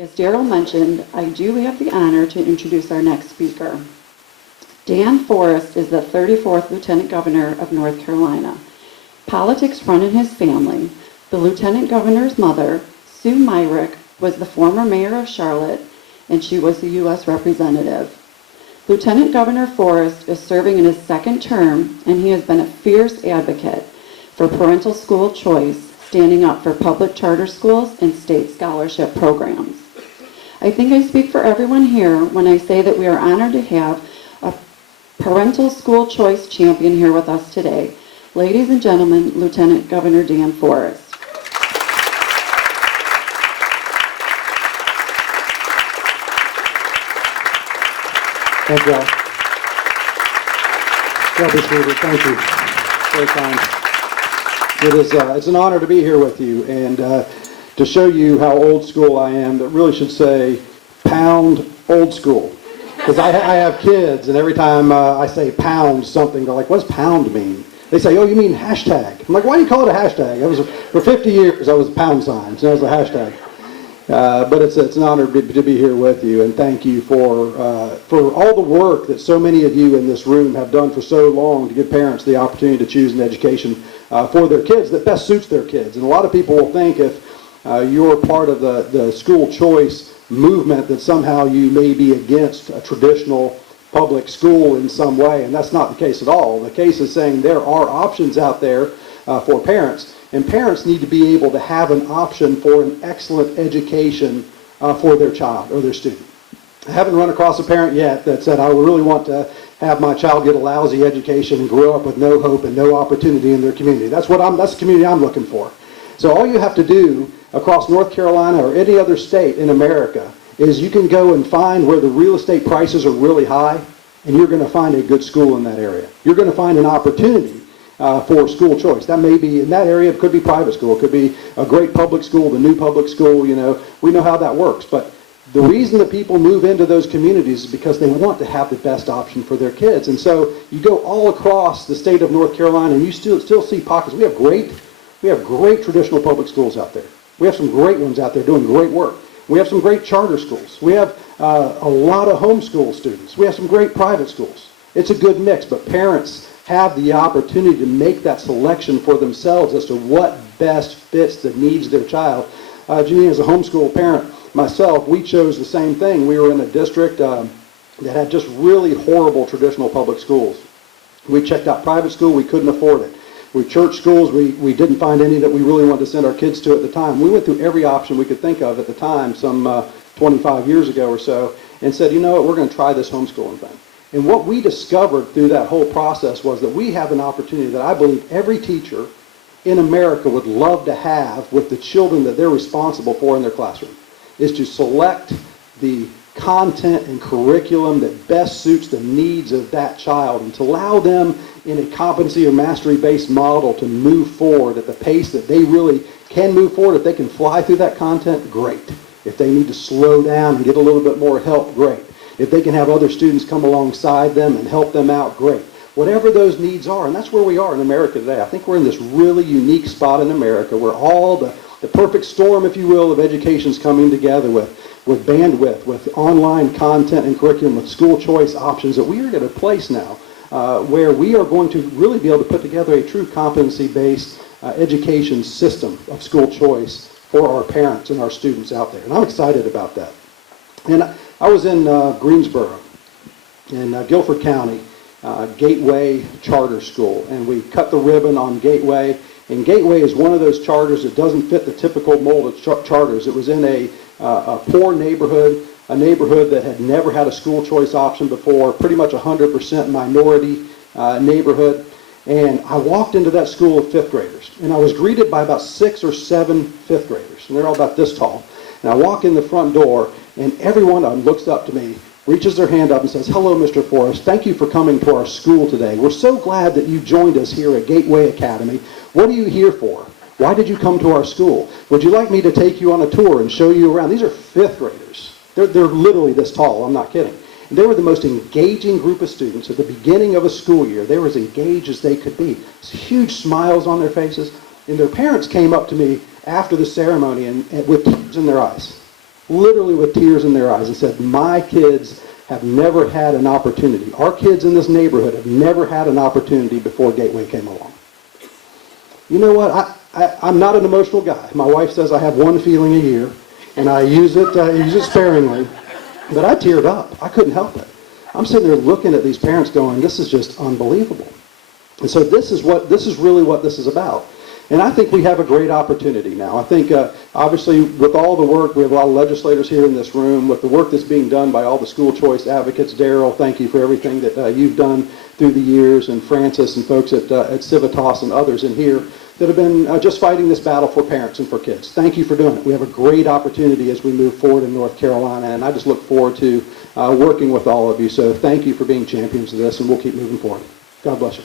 As Daryl mentioned, I do have the honor to introduce our next speaker. Dan Forrest is the 34th Lieutenant Governor of North Carolina. Politics run in his family. The Lieutenant Governor's mother, Sue Myrick, was the former mayor of Charlotte, and she was the U.S. representative. Lieutenant Governor Forrest is serving in his second term, and he has been a fierce advocate for parental school choice, standing up for public charter schools and state scholarship programs. I think I speak for everyone here when I say that we are honored to have a parental school choice champion here with us today. Ladies and gentlemen, Lieutenant Governor Dan Forrest. Thank you all. Well, be seated. Thank you. Very kind. It's an honor to be here with you and to show you how old school I am. That really should say pound old school. Because I have kids, and every time I say pound something, they're like, what does pound mean? They say, oh, you mean hashtag. I'm like, why do you call it a hashtag? For 50 years, I was a pound sign, so that was a hashtag. But it's an honor to be here with you, and thank you for all the work that so many of you in this room have done for so long to give parents the opportunity to choose an education for their kids that best suits their kids. And a lot of people will think if you're part of the school choice movement that somehow you may be against a traditional public school in some way, and that's not the case at all. The case is saying there are options out there for parents. And parents need to be able to have an option for an excellent education for their child or their student. I haven't run across a parent yet that said, I really want to have my child get a lousy education and grow up with no hope and no opportunity in their community. That's the community I'm looking for. So all you have to do across North Carolina or any other state in America is you can go and find where the real estate prices are really high, and you're going to find a good school in that area. You're going to find an opportunity for school choice. That may be in that area, it could be private school, it could be a great public school, the new public school, we know how that works. But the reason that people move into those communities is because they want to have the best option for their kids. And so you go all across the state of North Carolina and you still see pockets. We have great traditional public schools out there. We have some great ones out there doing great work. We have some great charter schools. We have a lot of homeschool students. We have some great private schools. It's a good mix, but parents have the opportunity to make that selection for themselves as to what best fits the needs of their child. Jeannie, as a homeschool parent myself, we chose the same thing. We were in a district that had just really horrible traditional public schools. We checked out private school, we couldn't afford it. We church schools, we didn't find any that we really wanted to send our kids to at the time. We went through every option we could think of at the time, some 25 years ago or so, and said, you know what, we're going to try this homeschooling thing. And what we discovered through that whole process was that we have an opportunity that I believe every teacher in America would love to have with the children that they're responsible for in their classroom, is to select the content and curriculum that best suits the needs of that child and to allow them in a competency or mastery-based model to move forward at the pace that they really can move forward. If they can fly through that content, great. If they need to slow down and get a little bit more help, great. If they can have other students come alongside them and help them out, great. Whatever those needs are, and that's where we are in America today. I think we're in this really unique spot in America where all the perfect storm, if you will, of education is coming together with bandwidth, with online content and curriculum, with school choice options, that we are at a place now where we are going to really be able to put together a true competency-based education system of school choice for our parents and our students out there. And I'm excited about that. And I was in Greensboro, in Guilford County, Gateway Charter School, and we cut the ribbon on Gateway. And Gateway is one of those charters that doesn't fit the typical mold of charters. It was in a poor neighborhood, a neighborhood that had never had a school choice option before, pretty much 100% minority neighborhood. And I walked into that school of fifth graders, and I was greeted by about 6 or 7 fifth graders, and they're all about this tall. And I walk in the front door, and every one of them looks up to me, reaches their hand up and says, "Hello, Mr. Forrest. Thank you for coming to our school today. We're so glad that you joined us here at Gateway Academy. What are you here for? Why did you come to our school? Would you like me to take you on a tour and show you around?" These are fifth graders. They're literally this tall. I'm not kidding. And they were the most engaging group of students at the beginning of a school year. They were as engaged as they could be. Huge smiles on their faces. And their parents came up to me after the ceremony and with tears in their eyes. literally with tears in their eyes, and said, my kids have never had an opportunity. Our kids in this neighborhood have never had an opportunity before Gateway came along. You know what? I'm not an emotional guy. My wife says I have one feeling a year, and I use it sparingly. But I teared up. I couldn't help it. I'm sitting there looking at these parents going, this is just unbelievable. And so this is really what this is about. And I think we have a great opportunity now. I think, obviously, with all the work, we have a lot of legislators here in this room, with the work that's being done by all the school choice advocates. Daryl, thank you for everything that you've done through the years, and Francis and folks at Civitas and others in here that have been just fighting this battle for parents and for kids. Thank you for doing it. We have a great opportunity as we move forward in North Carolina, and I just look forward to working with all of you. So thank you for being champions of this, and we'll keep moving forward. God bless you.